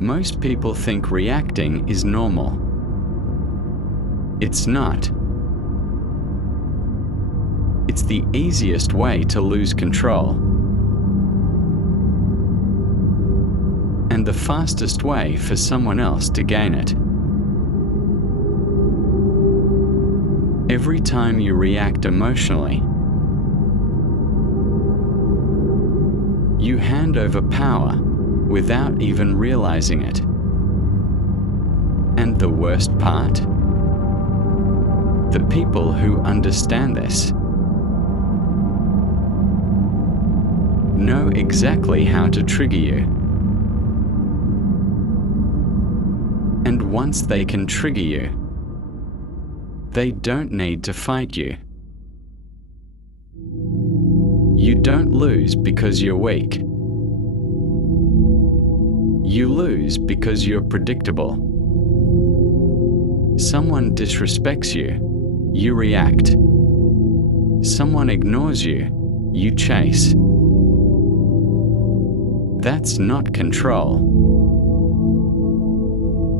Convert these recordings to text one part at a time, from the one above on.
Most people think reacting is normal. It's not. It's the easiest way to lose control. And the fastest way for someone else to gain it. Every time you react emotionally, you hand over power without even realizing it. And the worst part? The people who understand this know exactly how to trigger you. And once they can trigger you, they don't need to fight you. You don't lose because you're weak. You lose because you're predictable. Someone disrespects you, you react. Someone ignores you, you chase. That's not control.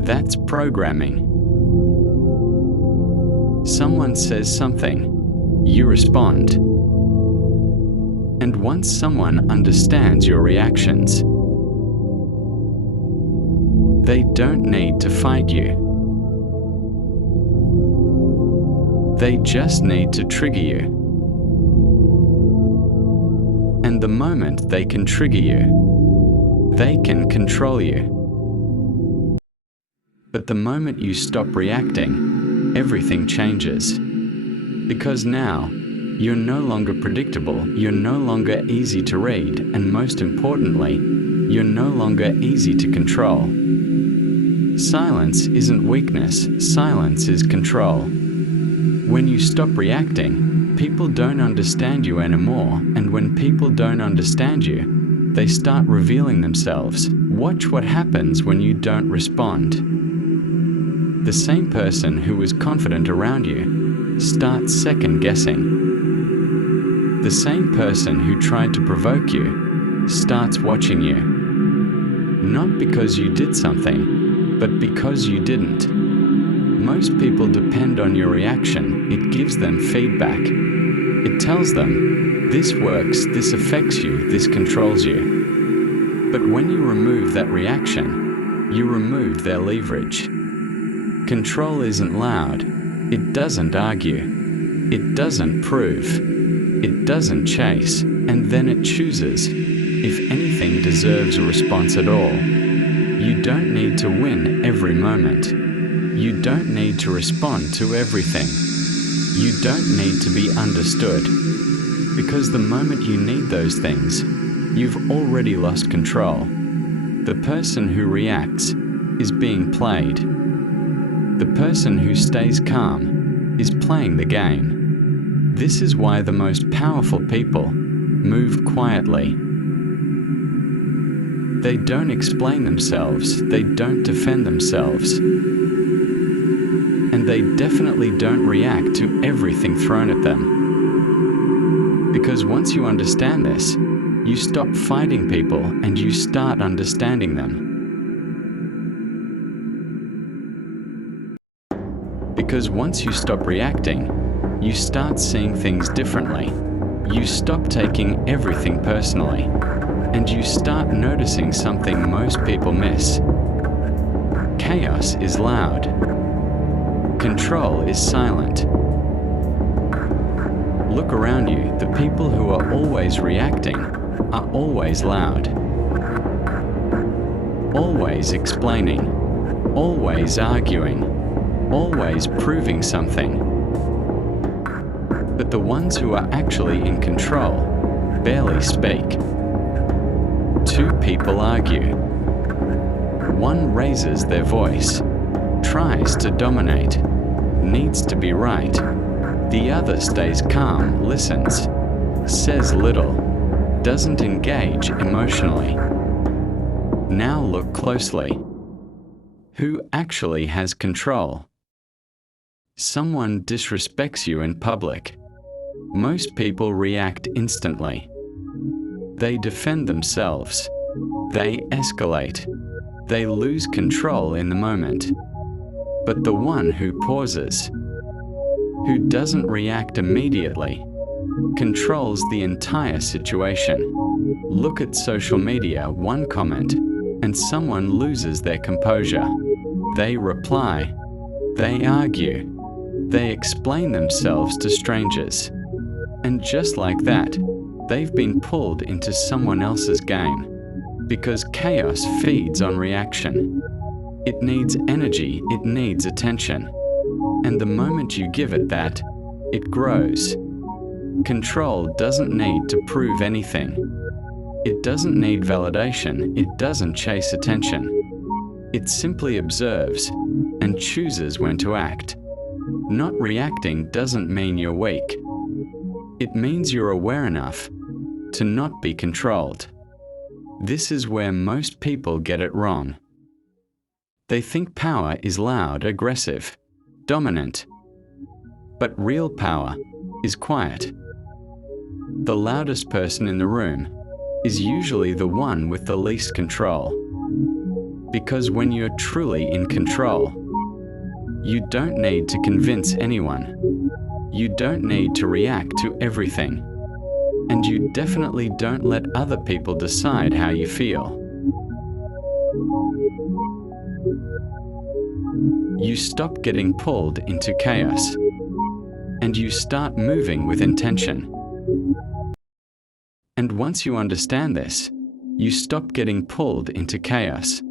That's programming. Someone says something, you respond. And once someone understands your reactions, they don't need to fight you. They just need to trigger you. And the moment they can trigger you, they can control you. But the moment you stop reacting, everything changes. Because now, you're no longer predictable, you're no longer easy to read, and most importantly, you're no longer easy to control. Silence isn't weakness, silence is control. When you stop reacting, people don't understand you anymore, and when people don't understand you, they start revealing themselves. Watch what happens when you don't respond. The same person who was confident around you starts second-guessing. The same person who tried to provoke you starts watching you. Not because you did something, but because you didn't. Most people depend on your reaction. It gives them feedback. It tells them, this works, this affects you, this controls you. But when you remove that reaction, you remove their leverage. Control isn't loud. It doesn't argue. It doesn't prove. It doesn't chase. And then it chooses, if anything deserves a response at all. You don't need to win every moment. You don't need to respond to everything. You don't need to be understood. Because the moment you need those things, you've already lost control. The person who reacts is being played. The person who stays calm is playing the game. This is why the most powerful people move quietly. They don't explain themselves, they don't defend themselves. And they definitely don't react to everything thrown at them. Because once you understand this, you stop fighting people and you start understanding them. Because once you stop reacting, you start seeing things differently. You stop taking everything personally, and you start noticing something most people miss. Chaos is loud. Control is silent. Look around you, the people who are always reacting are always loud. Always explaining, always arguing, always proving something. But the ones who are actually in control barely speak. Two people argue. One raises their voice, tries to dominate, needs to be right. The other stays calm, listens, says little, doesn't engage emotionally. Now look closely. Who actually has control? Someone disrespects you in public. Most people react instantly. They defend themselves. They escalate. they lose control in the moment. But the one who pauses, who doesn't react immediately, controls the entire situation. Look at social media, one comment, and someone loses their composure. They reply, they argue, they explain themselves to strangers. And just like that, they've been pulled into someone else's game. Because chaos feeds on reaction. It needs energy, it needs attention. And the moment you give it that, it grows. Control doesn't need to prove anything. It doesn't need validation, it doesn't chase attention. It simply observes and chooses when to act. Not reacting doesn't mean you're weak. It means you're aware enough to not be controlled. This is where most people get it wrong. They think power is loud, aggressive, dominant. But real power is quiet. The loudest person in the room is usually the one with the least control. Because when you're truly in control, you don't need to convince anyone. You don't need to react to everything. And you definitely don't let other people decide how you feel. You stop getting pulled into chaos, and you start moving with intention. And once you understand this, you stop getting pulled into chaos.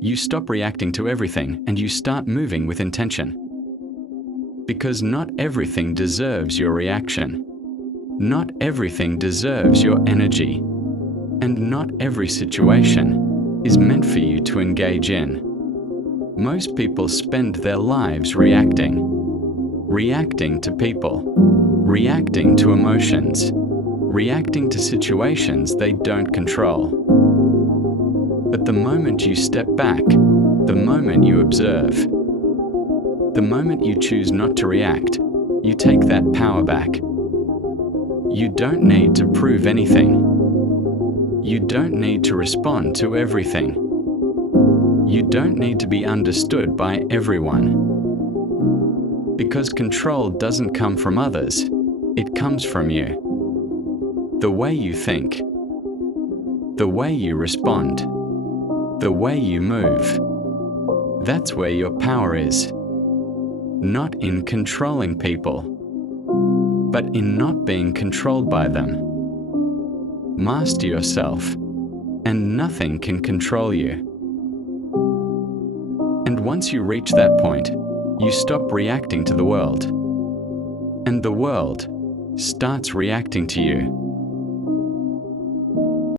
You stop reacting to everything, and you start moving with intention. Because not everything deserves your reaction. Not everything deserves your energy, and not every situation is meant for you to engage in. Most people spend their lives reacting to people, reacting to emotions, reacting to situations they don't control. But the moment you step back, the moment you observe, the moment you choose not to react, you take that power back. You don't need to prove anything. You don't need to respond to everything. You don't need to be understood by everyone. Because control doesn't come from others, it comes from you. The way you think, the way you respond, the way you move, that's where your power is. Not in controlling people, but in not being controlled by them. Master yourself, and nothing can control you. And once you reach that point, you stop reacting to the world, and the world starts reacting to you.